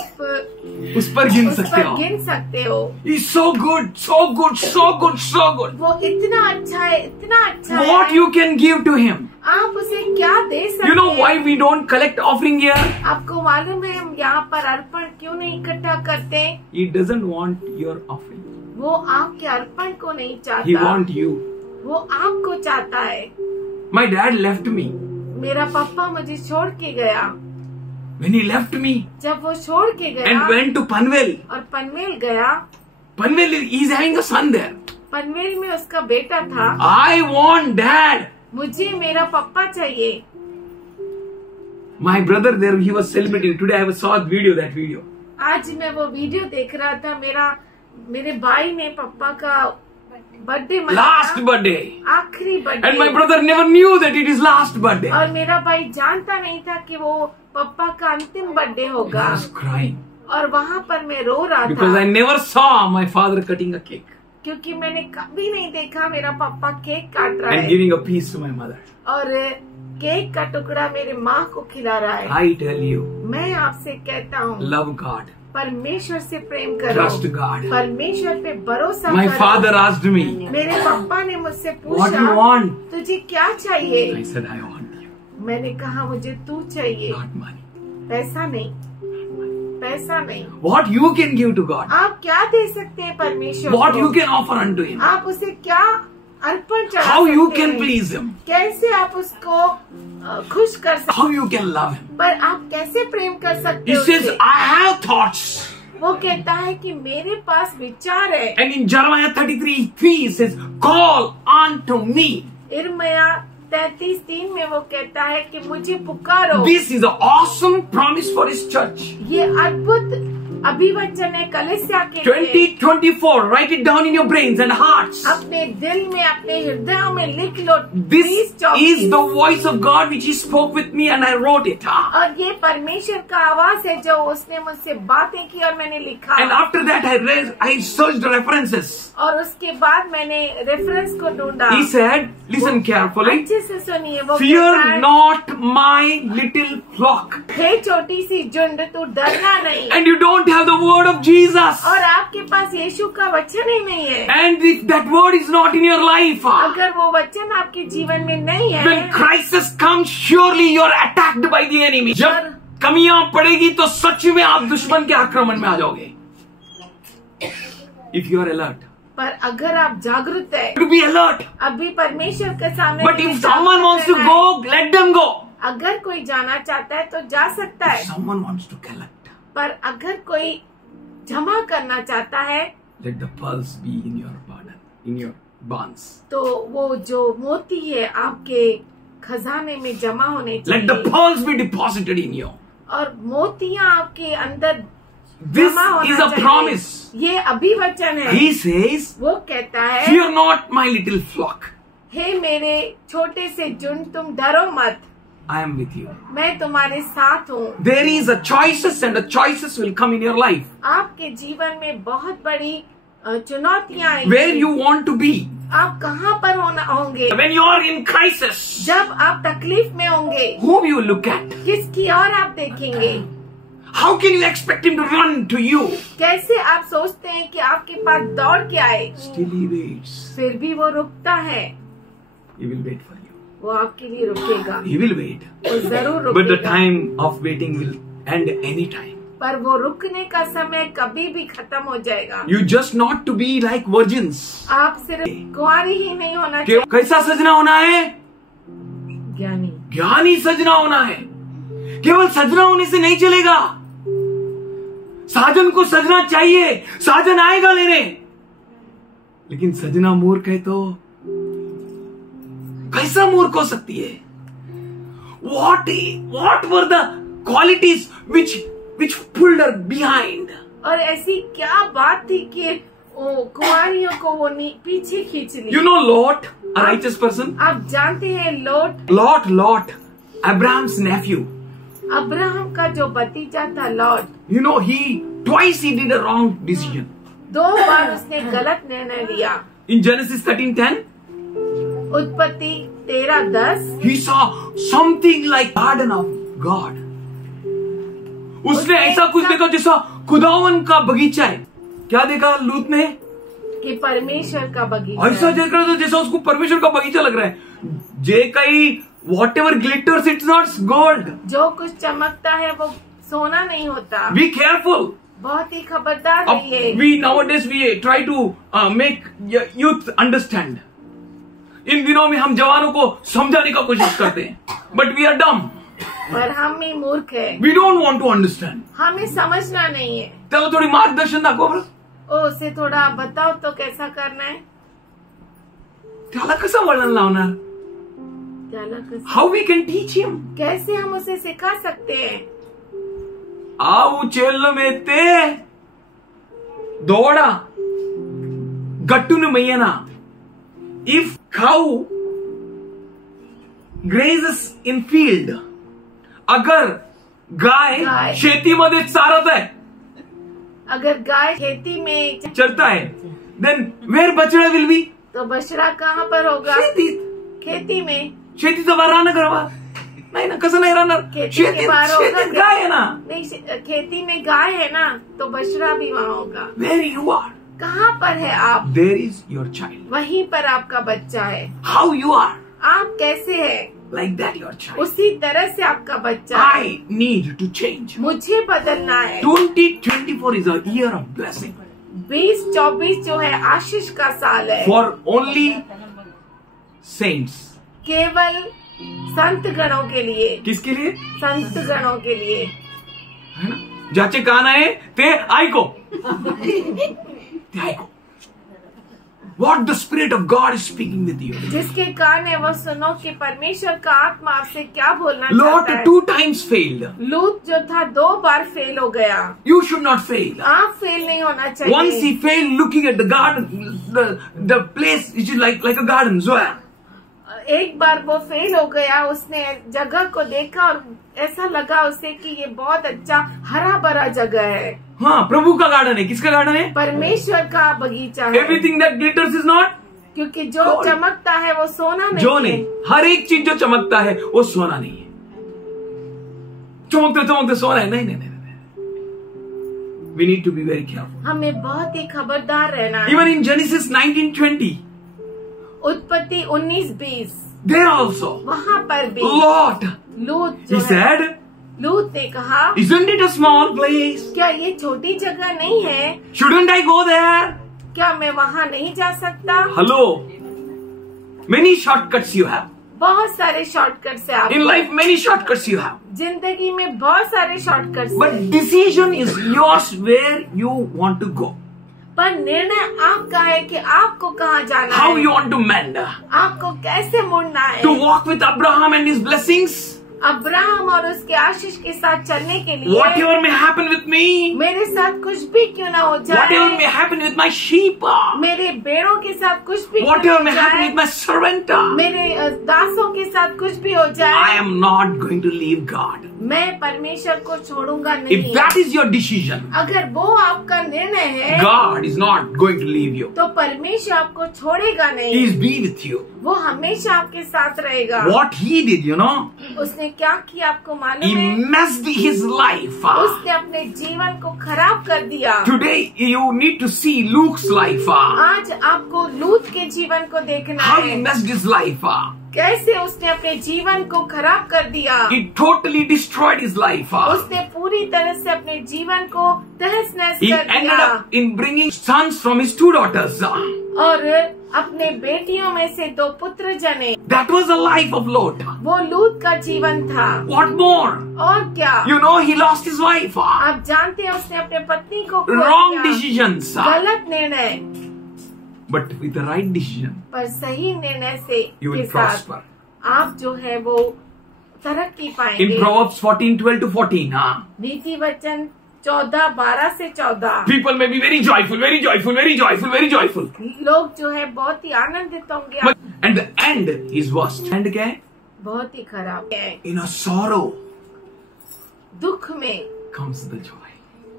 उस पर गिन उस सकते पर हो. गिन सकते हो। He's so good, so good, so good, so good. वो इतना अच्छा है, इतना अच्छा What है। you can give to Him? आप उसे क्या दे सकते You know हैं? why we don't collect offering here? आपको मालूम है हम यहाँ पर अर्पण क्यों नहीं इकट्ठा करते? He doesn't want your offering. वो आपके अर्पण को नहीं He चाहता, want you. वो आपको चाहता है। My dad left me. मेरा पापा मुझे छोड़ के गया। When he left me जब वो छोड़ के गया and went to Panvel, और पनवेल गया, Panvel he's having a son there. Panvel में उसका बेटा था। I want dad. मुझे मेरा पापा चाहिए। My brother there, he was celebrating. Today I saw a video, that video. आज मैं वो वीडियो देख रहा था। मेरे भाई ने पापा का बर्थडे Last मनाया, birthday. आखिरी And my birthday. brother never knew that it is last birthday. और मेरा भाई जानता नहीं था कि वो पापा का अंतिम बर्थडे I होगा। was crying और वहाँ पर मैं रो रहा because I था never saw my father cutting a cake क्योंकि मैंने कभी नहीं देखा मेरा पापा केक काट रहा and है giving a piece to my mother. और केक का टुकड़ा मेरे माँ को खिला रहा है। I tell you, मैं आपसे कहता हूँ, love God, परमेश्वर से प्रेम करो, trust God. परमेश्वर पे भरोसा My करो। father asked me, मेरे पापा ने मुझसे what do you पूछा, want? तुझे क्या चाहिए? I said, I want you. मैंने कहा मुझे तू चाहिए, Not money. पैसा नहीं, पैसा नहीं। What you can give to God? आप क्या दे सकते हैं परमेश्वर What को? you can offer unto Him? आप उसे क्या अर्पण चढ़ा How you सकते can हैं? please Him? कैसे आप उसको खुश कर सकते How you can love Him? पर आप कैसे प्रेम कर सकते He हो says, उससे? I have thoughts. वो कहता है कि मेरे पास विचार है। And in Jeremiah 33:3 it says, call unto me. इर्मिया 33:3 में वो कहता है कि मुझे पुकारो। This is an awesome promise for His church. ये अद्भुत अभिवचन है कलीसिया के लिए। 2024, write it down in your brains and hearts. अपने दिल में, अपने हृदयों में लिख लो। This 2024 is the voice of God which He spoke with me and I wrote it. और ये परमेश्वर का आवाज है जो उसने मुझसे बातें की और मैंने लिखा। And after that I searched the references. और उसके बाद मैंने रेफरेंस को ढूंढा। He said, listen carefully, अच्छे से सुनिए, वो कहता fear है, not my little flock. हे छोटी सी झुंड, तू डरना नहीं। And you don't have the word of Jesus. और आपके पास यीशु का वचन ही नहीं है। And if that word is not in your life, अगर वो वचन आपके जीवन में नहीं है, when crisis comes, surely you are attacked by the enemy. जब कमियां पड़ेगी तो सच में आप दुश्मन के आक्रमण में आ जाओगे. If you are alert. पर अगर आप जागरूक है, To be alert. अभी परमेश्वर के सामने। But if someone wants to go, let them go. अगर कोई जाना चाहता है तो जा सकता है, If someone wants to collect, पर अगर कोई जमा करना चाहता है let the pearls be in your burden, in your barns. तो वो जो मोती है आपके खजाने में जमा होने Let the चाहिए pearls be deposited in you. और मोतियां आपके अंदर This जमा होना is a चाहिए। promise. ये अभिवचन है। He says, वो कहता है, fear not my little flock. हे मेरे छोटे से झुंड, तुम डरो मत, I am with you. मैं तुम्हारे साथ हूँ। There is a choices and the choices will come in your life. आपके जीवन में बहुत बड़ी चुनौतियां आएंगी। Where you want to be आप कहाँ पर होंगे? when you are in crisis, जब आप तकलीफ में होंगे, whom you look at? किसकी ओर आप देखेंगे? How can you expect him to run to you? कैसे आप सोचते हैं कि आपके पास दौड़ के आए? Still he waits. फिर भी वो रुकता है। He will wait for you. वो आपके लिए रुकेगा। He will wait. वो जरूर But the रुकेगा। time of waiting will end any time. पर वो रुकने का समय कभी भी खत्म हो जाएगा। You just not to be like virgins. आप सिर्फ कुंवारी ही नहीं होना केवल कैसा सजना होना है? ज्ञानी। ज्ञानी सजना होना है। केवल सजना होने से नहीं चलेगा। साजन को सजना चाहिए, साजन आएगा लेने। लेकिन सजना मूर्ख है तो कैसा मूर्ख हो सकती है? What were the qualities which pulled her behind? और ऐसी क्या बात थी कि कुंवारियों को वो पीछे खींच ली? You know Lot, a righteous person? आप जानते हैं लोट? Lot, Abraham's nephew. अब्राहम का जो भतीजा था lot. You know, twice he did a wrong decision. 2 बार उसने गलत निर्णय लिया। In Genesis 13:10, उत्पत्ति 13:10, he saw something like garden of God. उसने ऐसा कुछ देखा जैसा खुदावन का बगीचा है। क्या देखा लूत ने? कि परमेश्वर का बगीचा। ऐसा देख रहा था जैसा उसको परमेश्वर का बगीचा लग रहा है। जे कई whatever glitters, it's not gold. जो कुछ चमकता है वो सोना नहीं होता। Be careful. बहुत ही खबरदार रहिए। We nowadays we try to make youth understand. इन दिनों में हम जवानों को समझाने का कोशिश करते हैं, but we are dumb. पर हम ही मूर्ख है। We don't want to understand. हमें समझना नहीं है। चलो थोड़ी मार्गदर्शन दाखव बरं. उसे थोड़ा बताओ तो कैसा करना है? त्याला कसं वळण लावणार? How we can teach him? कैसे हम उसे सिखा सकते हैं? आऊ चेल्लो में ते दौड़ा गट्टून मैयना. If cow grazes in field, अगर गाय शेतीमध्ये चारत आहे, अगर गाय खेती में चरता है, then where बछड़ा will be? तो बछड़ा कहाँ पर होगा? खेती में। शेतीचं बाहेर राहणं करावा नाही ना? कसं नाही राहणार? शेतीत गाय है ना? नहीं, खेती में गाय है ना, तो बछड़ा भी वहाँ होगा। Where you are? कहाँ पर है आप? There is your child. वहीं पर आपका बच्चा है। How you are? आप कैसे है? Like that your child. उसी तरह से आपका बच्चा है। I need to change. मुझे बदलना है। 2024 is a year of blessing. 2024 जो है आशीष का साल है। For only saints. केवल संत गणों के लिए। किसके लिए? संत गणों के लिए, है ना? ज्याचे कान आहे ते ऐको. ते ऐको. What the Spirit of God is speaking with you. जिसके कान है वो सुनो कि परमेश्वर का आत्मा आपसे क्या बोलना Lot चाहता है। 2 times failed. लूत जो था 2 बार फेल हो गया। You should not fail. आप फेल नहीं होना चाहिए। Once he failed looking at the garden, the place which is like a garden, Zoar. एक बार वो फेल हो गया, उसने जगह को देखा और ऐसा लगा उसे कि ये बहुत अच्छा हरा भरा जगह है। हाँ, प्रभु का गार्डन है। किसका गार्डन है? परमेश्वर का बगीचा है। Everything that glitters is not, क्योंकि जो चमकता है वो सोना नहीं जो है। नहीं, हर एक चीज जो चमकता है वो सोना नहीं है। चमकते चमकते सोना है, नहीं नहीं नहीं। We need to be very careful. हमें बहुत ही खबरदार रहना है। Even in Genesis 19:20, उत्पत्ति 19:20, there also, वहाँ पर भी Lot, लूत he जो है, said, लूत ने कहा, isn't it a small place? क्या ये छोटी जगह नहीं है? Shouldn't I go there? क्या मैं वहाँ नहीं जा सकता? Hello, many shortcuts you have. बहुत सारे शॉर्टकट्स है In life, many shortcuts you have. जिंदगी में बहुत सारे shortcuts But decision is yours where you want to go. पर निर्णय आपका है कि आपको कहाँ जाना How है, you want to mend. आपको कैसे मुड़ना है। To walk with Abraham and his blessings. Abraham और उसके आशीष के साथ चलने के लिए whatever may happen with me, मेरे साथ कुछ भी क्यों ना हो जाए, whatever may happen with my sheep, मेरे भेड़ों के साथ कुछ भी whatever क्यों may ना हो happen जाए, with my servant, मेरे दासों के साथ कुछ भी हो I जाए, am not going to leave God. मैं परमेश्वर को छोड़ूंगा If नहीं। that is your decision, अगर वो आपका निर्णय है God is not going to leave you. तो परमेश्वर आपको छोड़ेगा He नहीं, is be with you. वो हमेशा आपके साथ रहेगा। What he did, you know, उसने क्या किया आपको he मालूम है? messed his life. उसने अपने जीवन को खराब कर दिया। Today you need to see Luke's life. आज आपको लूत के जीवन को देखना How he है, messed his life. कैसे उसने अपने जीवन को खराब कर दिया। He totally destroyed his life. उसने पूरी तरह से अपने जीवन को तहस नहस He कर ended दिया up in bringing sons from his 2 daughters. और अपने बेटियों में से 2 पुत्र जने। That was the life of Lot. वो लूत का जीवन था। What more? और क्या, You know, he lost his wife. आप जानते हैं उसने अपने पत्नी को खो Wrong दिया। decisions. गलत निर्णय, But with the right decision, पर सही निर्णय से you के will साथ prosper. आप जो है वो तरक्की In पाएंगे। Proverbs 14:12-14, नीति वचन 14:12 से 14 people may be very joyful, very joyful, very joyful, very joyful. लोग जो है बहुत ही आनंदित होंगे, But, and the end is worst. End क्या है? बहुत ही खराब है। In a sorrow दुख में comes the joy.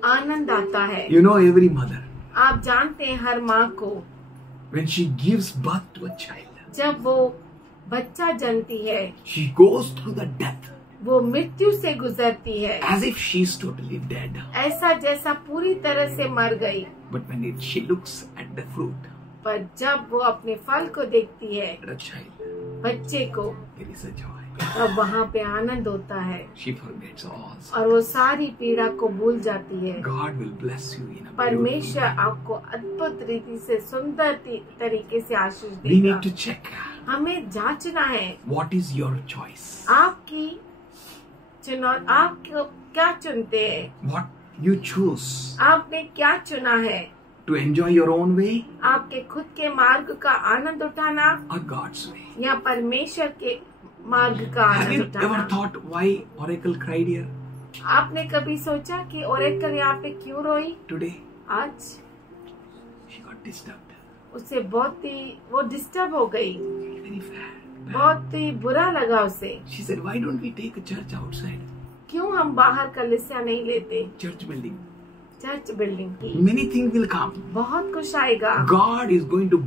आनंद आता है। You know, every mother, आप जानते हैं हर माँ को when she gives birth to a child, जब वो बच्चा जनती है she goes through the death वो मृत्यु से गुजरती है, as if she's totally dead. ऐसा जैसा पूरी तरह से मर गई। But when she looks at the fruit, पर जब वो अपने फल को देखती है, at a child, बच्चे को, there is a joy. तब वहाँ पे आनंद होता है She forgets all. और वो सारी पीड़ा को भूल जाती है। God will bless you in a परमेश्वर beautiful way. आपको अद्भुत रीति से सुंदर तरीके से आशीष We देगा। need to check हमें जांचना है what is your choice, आपकी आप क्या चुनते हैं, what you choose, आपने क्या चुना है, to enjoy your own way आपके खुद के मार्ग का आनंद उठाना or God's way. या परमेश्वर के मार्ग का Have आनंद you ever उठाना। thought why Oracle cried here आपने कभी सोचा कि ओरेकल यहाँ पे क्यों रोई? today? आज She got disturbed. उसे बहुत ही वो डिस्टर्ब हो गई, Very bad. बहुत ही बुरा लगा उसे। She said, why don't we take a church outside? क्यों हम बाहर कलीसिया नहीं लेते? Church building. चर्च बिल्डिंग की Many things will come. बहुत कुछ आएगा। God is going to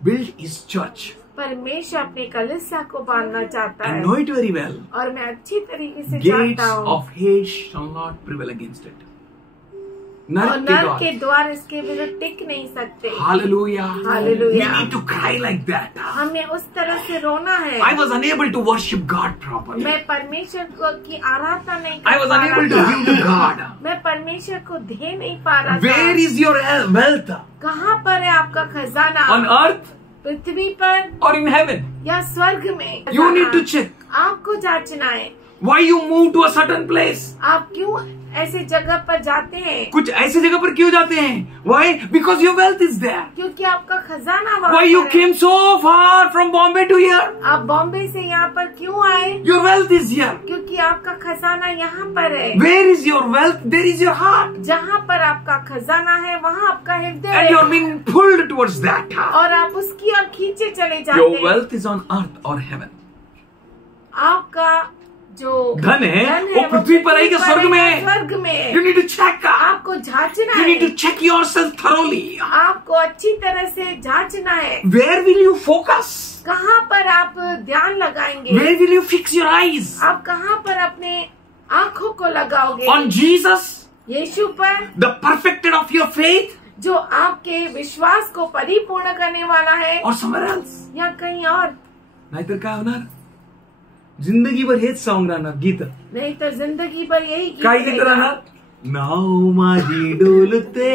build his church. परमेश्वर अपने कलीसिया को बांधना चाहता I है know it very well. और मैं अच्छी तरीके से Gates जानता हूँ। of hate shall not prevail against it. और None नर के द्वार इसके विरुद्ध टिक नहीं सकते। Hallelujah. Hallelujah. We need to cry like that. हमें उस तरह से रोना है। I was unable to worship God properly. मैं परमेश्वर की आराधना नहीं I कर was पा unable to रहा give to God. था। मैं परमेश्वर को दे नहीं पा रहा Where था। is your wealth? कहाँ पर है आपका खजाना? On earth पृथ्वी पर or in heaven? या स्वर्ग में? You need to check. आपको जांचना है। Why you move to a certain place? आप क्यों ऐसे जगह पर जाते हैं? कुछ ऐसे जगह पर क्यों जाते हैं? Why? Because your wealth is there. क्योंकि आपका खजाना वहाँ Why you पर है। came so far from Bombay to here? आप बॉम्बे से यहाँ पर क्यों आए? Your wealth is here. क्योंकि आपका खजाना यहाँ पर है। Where is your wealth? There is your heart. जहाँ पर आपका खजाना है वहाँ आपका हृदय And you are है being pulled towards that. और आप उसकी ओर खींचे चले जाते Your हैं। wealth is on earth or heaven. आपका जो धन है वो पृथ्वी पर है कि स्वर्ग में है? स्वर्ग में। You need to check. आपको जांचना You need to है। check yourself thoroughly. आपको अच्छी तरह से जांचना है। Where will you focus? कहाँ पर आप ध्यान लगाएंगे? Where will you fix your eyes? आप कहाँ पर अपने आँखों को लगाओगे? On Jesus, यीशु पर, the perfecter of your faith, जो आपके विश्वास को परिपूर्ण करने वाला है, or somewhere else? या कहीं और? नाहीतर काय होणार? जिंदगीभर हेच सॉन्ग राहणार गीत. नहीं तो जिंदगी भर यही गीत काय गीत रहेगा। राहणार? नाव माझी डोलते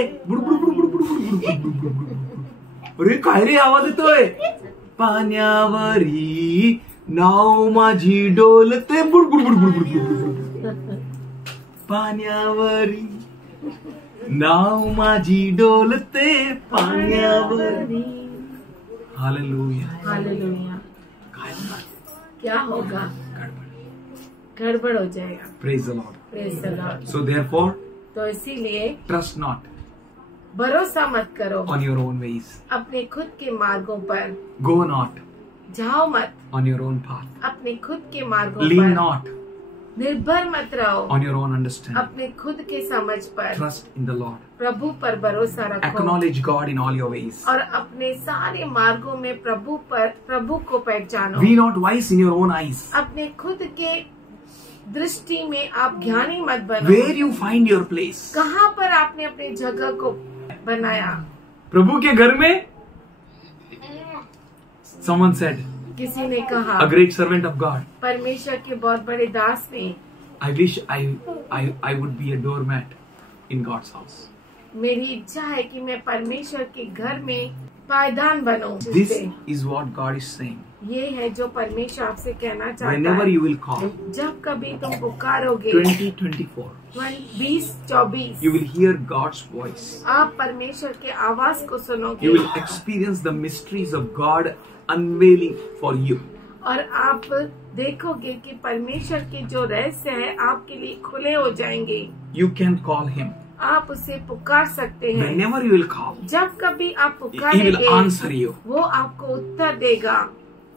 अरे काय रे आवाज येतोय पाण्यावरी नाव माझी डोलते पाण्यावरी नाव माझी डोलते पाण्यावरी. हालेलुया. हालेलुया. काय होणार? क्या होगा? गड़बड़ हो जाएगा। Praise the Lord. Praise the Lord। So therefore, तो इसीलिए trust not भरोसा मत करो on your own ways. अपने खुद के मार्गों पर, Go not जाओ मत on your own path. अपने खुद के मार्गों Lean पर, not निर्भर मत रहो on your own understanding. अपने खुद के समझ पर, Trust in the Lord. प्रभु पर भरोसा रखो Acknowledge God in all your ways. और अपने सारे मार्गों में प्रभु को पहचानो। Be not wise in your own eyes. अपने खुद के दृष्टि में आप ज्ञानी मत बनो। Where you find your place. कहाँ पर आपने अपनी जगह को बनाया? प्रभु के घर में someone said, किसी ने कहा, a great servant of God. परमेश्वर के बहुत बड़े दास ने, I wish I would be a doormat in God's house. मेरी इच्छा है कि मैं परमेश्वर के घर में पायदान बनूं। This is what God is saying. ये है जो परमेश्वर आपसे कहना चाहता Whenever है। you will call, जब कभी तुम पुकारोगे 2024, 2024, you will hear God's voice. आप परमेश्वर के आवाज को सुनोगे। You will experience the mysteries of God unveiling for you. और आप देखोगे कि परमेश्वर के जो रहस्य है आपके लिए खुले हो जाएंगे। You can call Him. आप उसे पुकार सकते हैं। Whenever you will call, जब कभी आप He will पुकारेंगे, answer you. वो आपको उत्तर देगा।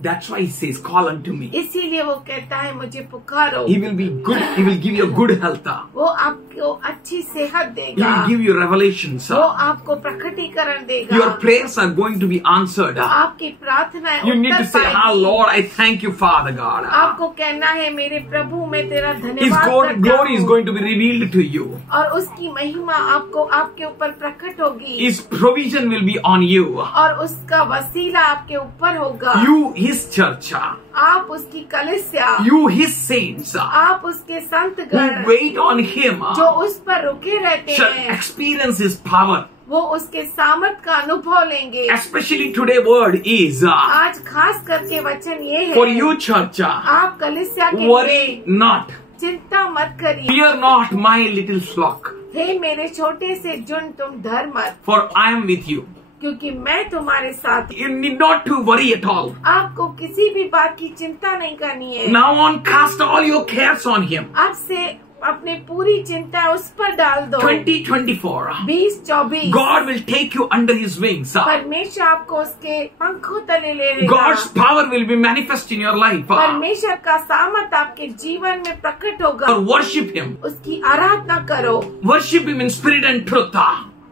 That's why He says, call unto me. इसीलिए वो कहता है मुझे पुकारो। He will be good. He will give you good health. वो आपको अच्छी सेहत He देगा। will give you revelations. वो आपको प्रकटीकरण देगा। Your prayers are going to be answered. आपकी प्रार्थनाएं You need to say, Uttar "Ah, पाएंगी। Lord, I thank you, Father God." आपको कहना है मेरे प्रभु मैं तेरा His धन्यवाद करता glory is हूँ। going to be revealed to you. और उसकी महिमा आपको आपके ऊपर प्रकट होगी। His provision will be on you. और उसका वसीला आपके ऊपर होगा। You, His church. आप उसकी कलीसिया, You, His saints, आप उसके who संतगण wait on Him, जो उस पर रुके रहते shall हैं, experience His power. वो उसके सामर्थ का अनुभव लेंगे। Especially today word is आज खास करके वचन ये है for you, church. आप कलीसिया के Worry लिए not. चिंता मत करिए। Fear not, my little flock, हे मेरे छोटे से झुंड तुम डर मत, for I am with you. क्योंकि मैं तुम्हारे साथ हूँ। You need not to worry at all. आपको किसी भी बात की चिंता नहीं करनी है। Now on, cast all your cares on Him. अब से अपने पूरी चिंता उस पर डाल दो। 2024. 2024 God will take you under His wings. परमेश्वर आपको उसके पंखों तले ले लेगा। God's power will be manifest in your life. परमेश्वर का सामर्थ आपके जीवन में प्रकट होगा। Or worship Him. उसकी आराधना करो। Worship Him in spirit and truth.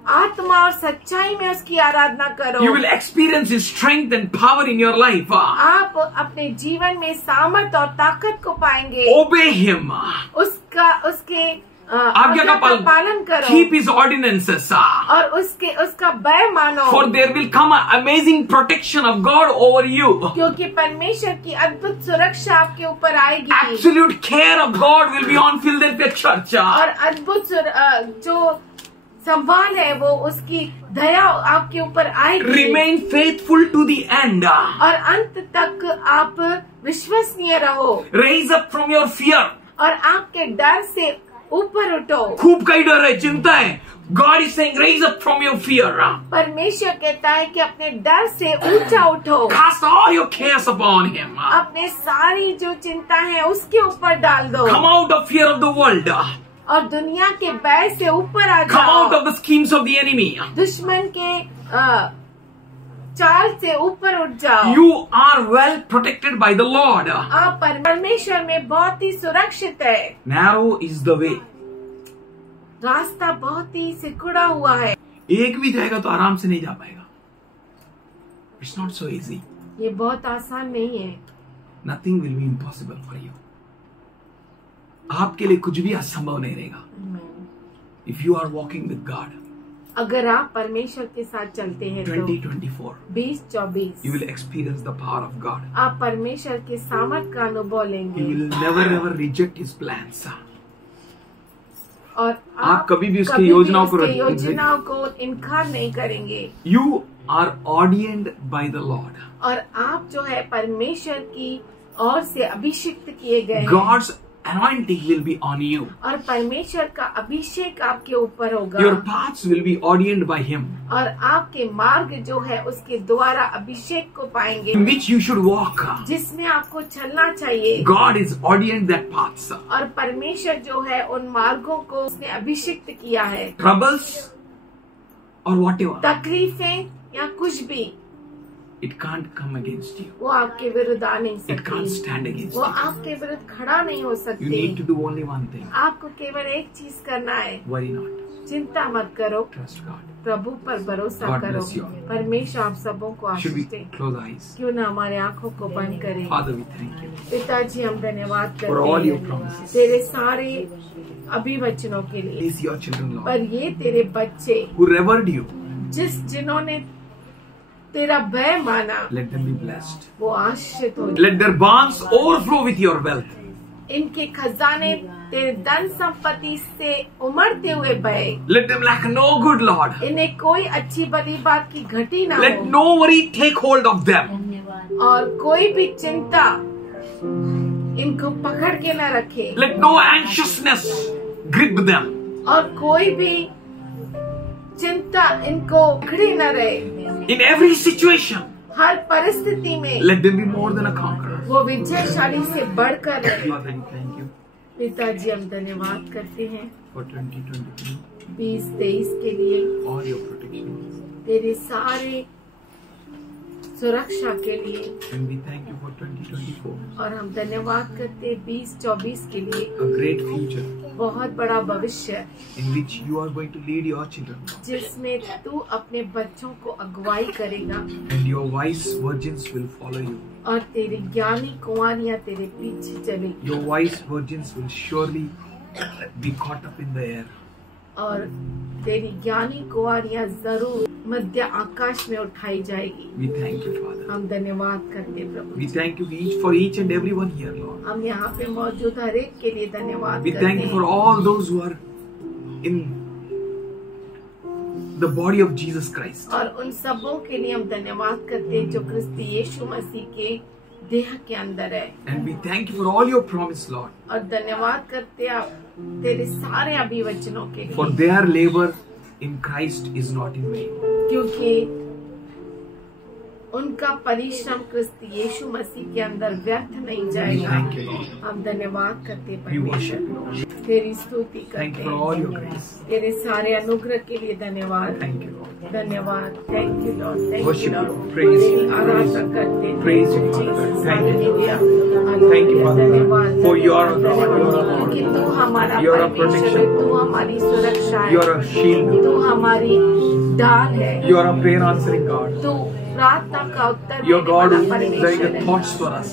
आत्मा और सच्चाई में उसकी आराधना करो। You will experience His strength and power in your life. आप अपने जीवन में सामर्थ और ताकत को पाएंगे। Obey Him. उसके आज्ञा का पालन करो। Keep His ordinances. और उसका भय मानो। For there will come an amazing protection of God over you. क्योंकि परमेश्वर की अद्भुत सुरक्षा आपके ऊपर आएगी। Absolute care of God will be on Philadelphia Church. और अद्भुत जो संभाल है वो उसकी दया आपके ऊपर आएगी। Remain faithful to the end. और अंत तक आप विश्वसनीय रहो। Raise up from your fear. और आपके डर से ऊपर उठो। खूब कई डर है, चिंता है। God is saying, raise up from your fear. परमेश्वर कहता है कि अपने डर से ऊंचा उठो। Cast all your cares upon Him. अपने सारी जो चिंता है उसके ऊपर डाल दो। Come out of fear of the world. और दुनिया के भय से ऊपर आ Come out जाओ। of the schemes of the enemy. दुश्मन के चाल से ऊपर उठ जाओ। You are well protected by the Lord. आप परमेश्वर में बहुत ही सुरक्षित है। Narrow is the way. रास्ता बहुत ही सिकुड़ा हुआ है। एक भी जाएगा तो आराम से नहीं जा पाएगा। It's not so easy. ये बहुत आसान नहीं है। Nothing will be impossible for you. आपके लिए कुछ भी असंभव नहीं रहेगा। If you are walking with God. अगर आप परमेश्वर के साथ चलते हैं तो 2024. 2024 You will experience the power of God. आप परमेश्वर के सामर्थ का अनुभव लेंगे। You will never reject His plans. और आप कभी भी उसकी योजनाओं को इनकार नहीं करेंगे। You are ordained by the Lord. और आप जो है परमेश्वर की ओर से अभिषिक्त किए गए हैं। God's anointing will be on you. और परमेश्वर का अभिषेक आपके ऊपर होगा। Your paths will be ordained by Him, और आपके मार्ग जो है उसके द्वारा अभिषेक को पाएंगे, in which you should walk. जिसमें आपको चलना चाहिए। God is ordained that paths. और परमेश्वर जो है उन मार्गों को उसने अभिषिक्त किया है। Troubles or whatever, तकलीफें या कुछ भी, it can't come against you. वो आपके विरुद्ध आ नहीं It can't सकती, stand against वो you. आपके विरुद्ध खड़ा नहीं हो You सकती। need to do only one thing. आपको केवल एक चीज करना है, Worry not. चिंता मत करो, Trust God. प्रभु पर भरोसा God करो। bless you all. परमेश्वर आप सबों को Should we Ashish they. close eyes? क्यों ना हमारे आंखों को बंद करें। Father, we thank you पिताजी हम धन्यवाद for all करते your हैं promises. तेरे सारे अभिवचनों के लिए। These your children, Lord, पर ये तेरे बच्चे who revered you, जिन्होंने तेरा भय माना, let them be blessed. वो आशीषित हो। Let their barns overflow with your wealth. इनके खजाने तेरे धन संपत्ति से उमड़ते हुए बहे। Let them lack no good, Lord. इन्हें कोई अच्छी भली बात की घटी ना Let हो, no worry take hold of them. और कोई भी चिंता इनको पकड़ के न रखे, Let no anxiousness grip them. और कोई भी चिंता इनको पकड़ी न रहे। In every situation, हर परिस्थिति में let them be more than a conqueror. वो विजयशाली से बढ़कर रहे। Father, we thank you पिताजी हम धन्यवाद करते हैं for 2023, 2023 के लिए, all your protection. तेरे सारे सुरक्षा के लिए, And we thank you for 2024, और हम धन्यवाद करते हैं 2024 के लिए। a great future बहुत बड़ा भविष्य in which you are going to lead your children. जिसमें तू अपने बच्चों को अगुवाई करेगा, And your wise virgins will follow you. और तेरी ज्ञानी कुंवारियां तेरे पीछे चलेगी, Your wise virgins will surely be caught up in the air. और तेरी ज्ञानी कुंवारियां जरूर मध्य आकाश में उठाई जाएगी। We thank you, Father. हम धन्यवाद करते हैं प्रभु। We thank you for each and everyone here, Lord. हम यहाँ पे मौजूद हर एक के लिए धन्यवाद We करते thank you हैं। for all those who are in the body of Jesus Christ. और उन सबों के लिए हम धन्यवाद करते हैं जो क्रिस्त यीशु मसीह के देह के अंदर है। And we thank you for all your promise, Lord. और धन्यवाद करते हैं आप तेरे सारे अभिवचनों के For लिए, their labor in Christ is not in vain. क्योंकि उनका परिश्रम क्रिस्त यीशु मसीह के अंदर व्यर्थ नहीं जाएगा। Thank you, Lord. हम धन्यवाद करते हैं We worship परमेश्वर, you, Lord. तेरी स्तुति Thank करते you for all हैं। your grace. तेरे सारे अनुग्रह के लिए धन्यवाद। Thank you, Lord. धन्यवाद। Thank you Lord, thank you Worship you, Lord. Lord. Praise you. तेरी आराधना करते हैं। Praise you, Father. Jesus, Thank you. Hallelujah, Thank you, Father. धन्यवाद, For you are a धन्यवाद, God. You are a धन्यवाद। God. कि तू हमारा You are a परमेश्वर है, protection. तू हमारी सुरक्षा You are है, a shield. तू हमारी ढाल है, You are a prayer answering God. तू प्रार्थना का उत्तर Your देने God वाला who is परमेश्वर like है, thoughts for us.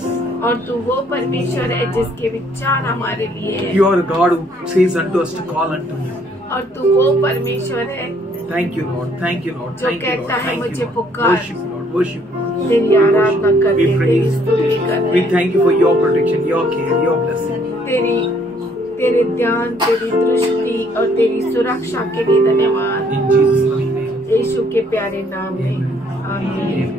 और तू वो परमेश्वर है जिसके विचार हमारे लिए है, You are a God who says unto us to call unto you. और तू वो परमेश्वर है Thank you, Lord. Thank you, Lord. जो Thank you, Lord. कहता है Thank मुझे you, Lord. पुकार। Worship, Lord. Worship, Lord. तेरी आराधना करते We हैं, तेरी praise. स्तुति करते We हैं। thank you for your protection, your care, your blessing. तेरे ध्यान, तेरी दृष्टि और तेरी सुरक्षा के लिए धन्यवाद। In Jesus' name. यीशु के प्यारे नाम में आमीन।